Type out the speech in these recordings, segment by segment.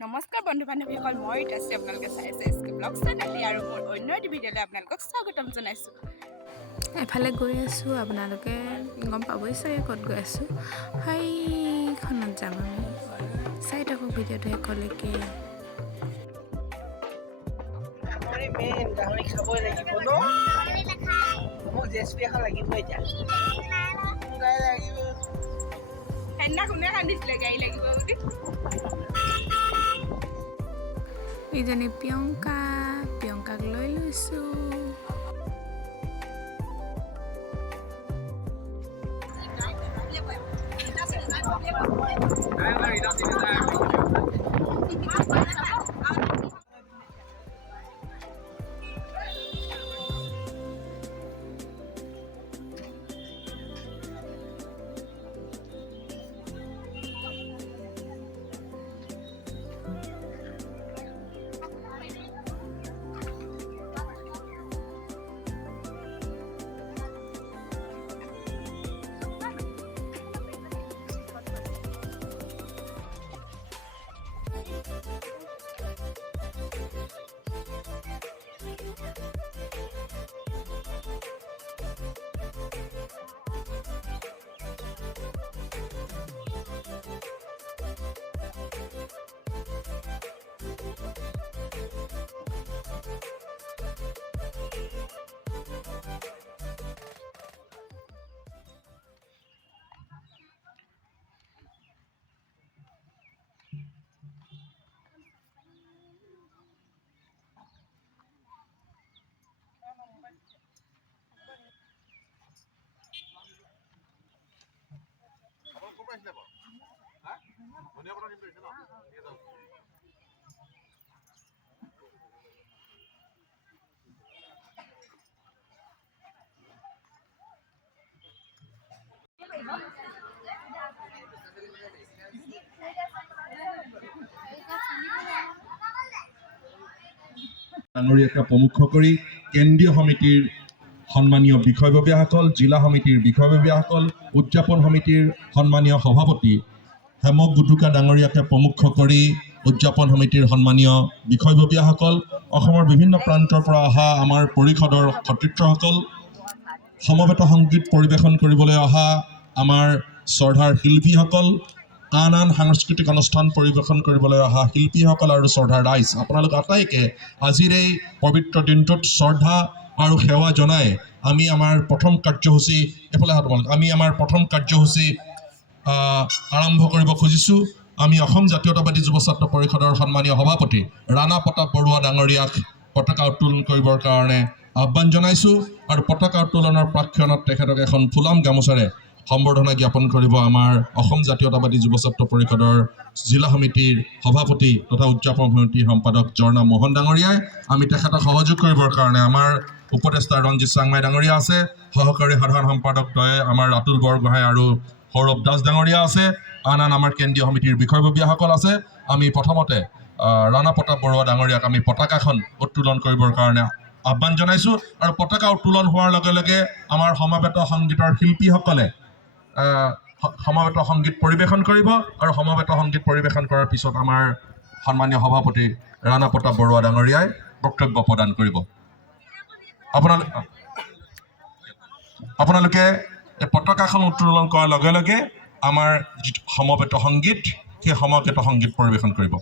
নমস্কাৰ বন্ধু বান্ধৱীসকল, মই ৰীতাশ্ৰী। আপোনালোকে চাইছে এছ কে ব্লগ চেনেল আৰু মোৰ অন্য এটি ভিডিঅ'লৈ আপোনালোকক স্বাগতম জনাইছোঁ। এফালে গৈ আছোঁ, আপোনালোকে গম পাবই চাগে ক'ত গৈ আছোঁ। সেইখনত যাম আমি। চাই থাকক ভিডিঅ'টো শেষলৈকে। গাহৰি খাবই লাগিব ন? মোক জেচপি এখন লাগিব এতিয়া। সেইদিনা কোনে কান্দিছিলে গাড়ী লাগিব বুলি? ইজনী প্ৰিয়ংকাক লৈ লৈছোঁ। ডাঙৰীয়াকে প্ৰমুখ কৰি কেন্দ্ৰীয় সমিতিৰ সন্মানীয় বিষয়ববীয়াসকল, জিলা সমিতিৰ বিষয়ববীয়াসকল, উদযাপন সমিতিৰ সন্মানীয় সভাপতি হেমক গুটুকা ডাঙৰীয়াকে প্ৰমুখ কৰি উদযাপন সমিতিৰ সন্মানীয় বিষয়ববীয়াসকল, অসমৰ বিভিন্ন প্ৰান্তৰ পৰা অহা আমাৰ পৰিষদৰ সতীৰ্থসকল, সমবেত সংগীত পৰিৱেশন কৰিবলৈ অহা আমাৰ শ্ৰদ্ধাৰ শিল্পীসকল, আন সাংস্কৃতিক অনুষ্ঠান পৰিৱেশন কৰিবলৈ অহা শিল্পীসকল আৰু শ্ৰদ্ধাৰ ৰাইজ, আপোনালোক আটাইকে আজিৰ এই পবিত্ৰ দিনটোত শ্ৰদ্ধা আৰু সেৱা জনাই আমি আমাৰ প্ৰথম কাৰ্যসূচী আৰম্ভ কৰিব খুজিছোঁ। আমি অসম জাতীয়তাবাদী যুৱ ছাত্ৰ পৰিষদৰ সন্মানীয় সভাপতি ৰাণা প্ৰতাপ বৰুৱা ডাঙৰীয়াক পতাকা উত্তোলন কৰিবৰ কাৰণে আহ্বান জনাইছোঁ আৰু পতাকা উত্তোলনৰ প্ৰাক্ষণত তেখেতক এখন ফুলাম গামোচাৰে সম্বৰ্ধনা জ্ঞাপন কৰিব আমাৰ অসম জাতীয়তাবাদী যুৱ ছাত্ৰ পৰিষদৰ জিলা সমিতিৰ সভাপতি তথা উদযাপন সমিতিৰ সম্পাদক জৰ্ণা মোহন ডাঙৰীয়াই। আমি তেখেতক সহযোগ কৰিবৰ কাৰণে আমাৰ উপদেষ্টা ৰঞ্জিত চাংমাই ডাঙৰীয়া আছে, সহকাৰী সাধাৰণ সম্পাদক দ্বয় আমাৰ ৰাতুল বৰগোহাঁই আৰু সৌৰভ দাস ডাঙৰীয়া আছে, আন আমাৰ কেন্দ্ৰীয় সমিতিৰ বিষয়ববীয়াসকল আছে। আমি প্ৰথমতে ৰাণা প্ৰতাপ বৰুৱা ডাঙৰীয়াক আমি পতাকাখন উত্তোলন কৰিবৰ কাৰণে আহ্বান জনাইছোঁ আৰু পতাকা উত্তোলন হোৱাৰ লগে লগে আমাৰ সমবেত সংগীতৰ শিল্পীসকলে সমবেত সংগীত পৰিৱেশন কৰিব আৰু সমবেত সংগীত পৰিৱেশন কৰাৰ পিছত আমাৰ সন্মানীয় সভাপতি ৰাণা প্ৰতাপ বৰুৱা ডাঙৰীয়াই বক্তব্য প্ৰদান কৰিব। আপোনালোকে এই পতাকাখন উত্তোলন কৰাৰ লগে লগে আমাৰ যিটো সমবেত সংগীত, সেই সমবেত সংগীত পৰিৱেশন কৰিব।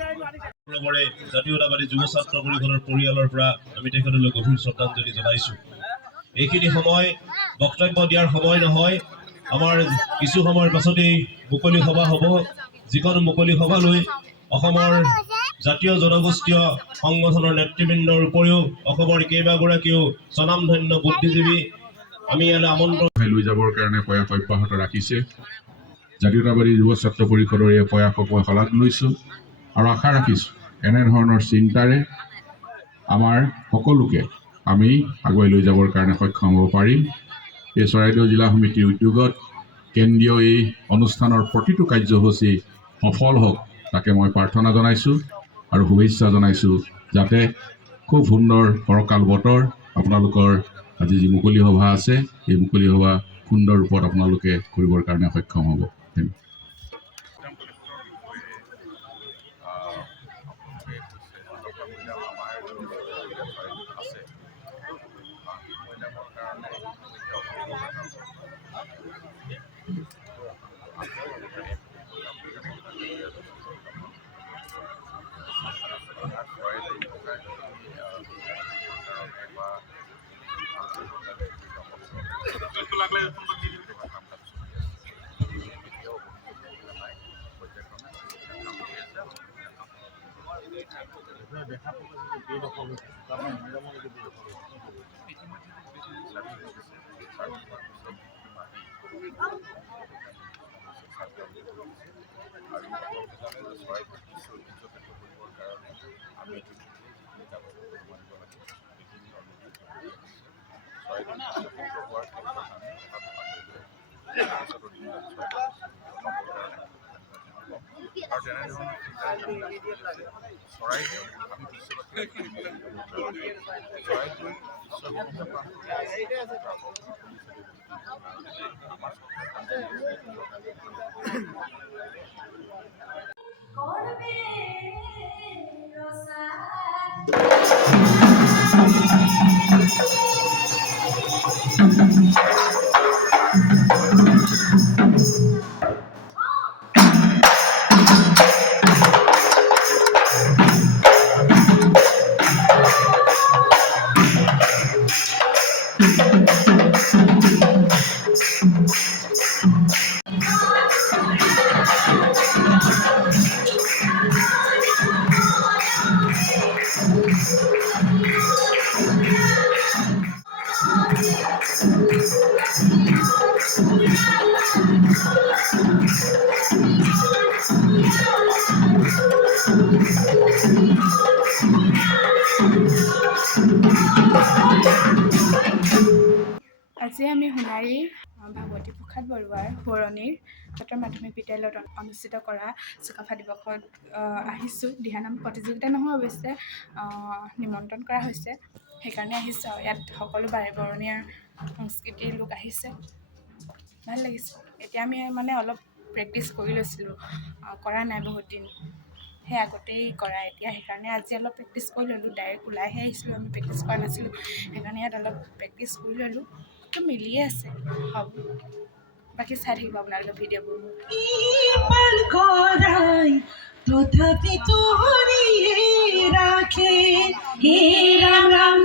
শুক্ৰবাৰে জাতীয়তাবাদী যুৱ ছাত্ৰ পৰিষদৰ পৰিয়ালৰ পৰা আমি তেখেতলৈ গভীৰ শ্ৰদ্ধাঞ্জলি জনাইছোঁ। এইখিনি সময় বক্তব্য দিয়াৰ সময় নহয়, আমাৰ কিছু সময়ৰ পাছতেই মুকলি সভা হ'ব, যিখন মুকলি সভালৈ অসমৰ জাতীয় জনগোষ্ঠীয় সংগঠনৰ নেতৃবৃন্দৰ উপৰিও অসমৰ কেইবাগৰাকীও স্বনামধন্য বুদ্ধিজীৱী আমি ইয়ালৈ আমন্ত্ৰণ লৈ যাবৰ কাৰণে প্ৰয়াস অব্যাহত ৰাখিছে। জাতীয়তাবাদী যুৱ ছাত্ৰ পৰিষদৰ এই প্ৰয়াসক মই শলাগ লৈছোঁ আৰু আশা ৰাখিছোঁ এনেধৰণৰ চিন্তাৰে আমাৰ সকলোকে আমি আগুৱাই লৈ যাবৰ কাৰণে সক্ষম হ'ব পাৰিম। এই চৰাইদেউ জিলা সমিতিৰ উদ্যোগত কেন্দ্ৰীয় এই অনুষ্ঠানৰ প্ৰতিটো কাৰ্যসূচী সফল হওক তাকে মই প্ৰাৰ্থনা জনাইছোঁ আৰু শুভেচ্ছা জনাইছোঁ, যাতে খুব সুন্দৰ ফৰকাল বতৰ আপোনালোকৰ আজি যি মুকলি সভা আছে এই মুকলি সভা সুন্দৰ ৰূপত আপোনালোকে কৰিবৰ কাৰণে সক্ষম হ'ব। আজি আমি সোণাৰী ভাগৱতী প্ৰসাদ বৰুৱাৰ বৰণিৰ উচ্চতৰ মাধ্যমিক বিদ্যালয়ত অনুষ্ঠিত কৰা চুকাফা দিৱসত আহিছোঁ। দিহানাম প্ৰতিযোগিতা নহয়, অৱশ্যে নিমন্ত্ৰণ কৰা হৈছে, সেইকাৰণে আহিছোঁ। আৰু ইয়াত সকলো বৰণীয়াৰ সংস্কৃতিৰ লোক আহিছে, ভাল লাগিছে। এতিয়া আমি মানে অলপ প্ৰেক্টিচ কৰি লৈছিলোঁ, কৰা নাই বহুত দিন, সেই আগতেই কৰা এতিয়া, সেইকাৰণে আজি অলপ প্ৰেক্টিচ কৰি ল'লোঁ। ডাইৰেক্ট ওলাইহে আহিছিলোঁ, আমি প্ৰেক্টিচ কৰা নাছিলোঁ, সেইকাৰণে ইয়াত অলপ প্ৰেক্টিচ কৰি ল'লোঁ। তো মিলিয়ে আছে, হ'ব। বাকী চাই থাকিব আপোনালোকে ভিডিঅ'বোৰ। তথাপিতো ৰাখে হে ৰাম ৰাম।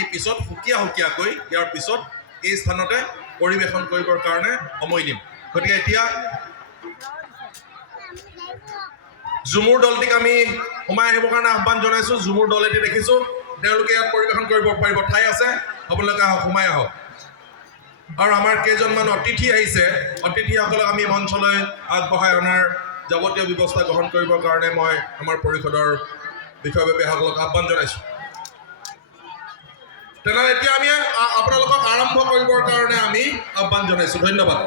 আমি পিছত সুকীয়াকৈ ইয়াৰ পিছত এই স্থানতে পৰিৱেশন কৰিবৰ কাৰণে সময় দিম গতিকে এতিয়া ঝুমুৰ দলটিক আমি সোমাই আহিবৰ কাৰণে আহ্বান জনাইছোঁ ঝুমুৰ দল এটি দেখিছোঁ তেওঁলোকে ইয়াত পৰিৱেশন কৰিব পাৰিব ঠাই আছে আপোনালোকে আহক সোমাই আহক আৰু আমাৰ কেইজনমান অতিথি আহিছে অতিথিসকলক আমি মঞ্চলৈ আগবঢ়াই অনাৰ যাৱতীয় ব্যৱস্থা গ্ৰহণ কৰিবৰ কাৰণে মই আমাৰ পৰিষদৰ বিষয়ববীয়াসকলক আহ্বান জনাইছোঁ তেনেহ'লে এতিয়া আমি আপোনালোকক আৰম্ভ কৰিবৰ কাৰণে আমি আহ্বান জনাইছোঁ ধন্যবাদ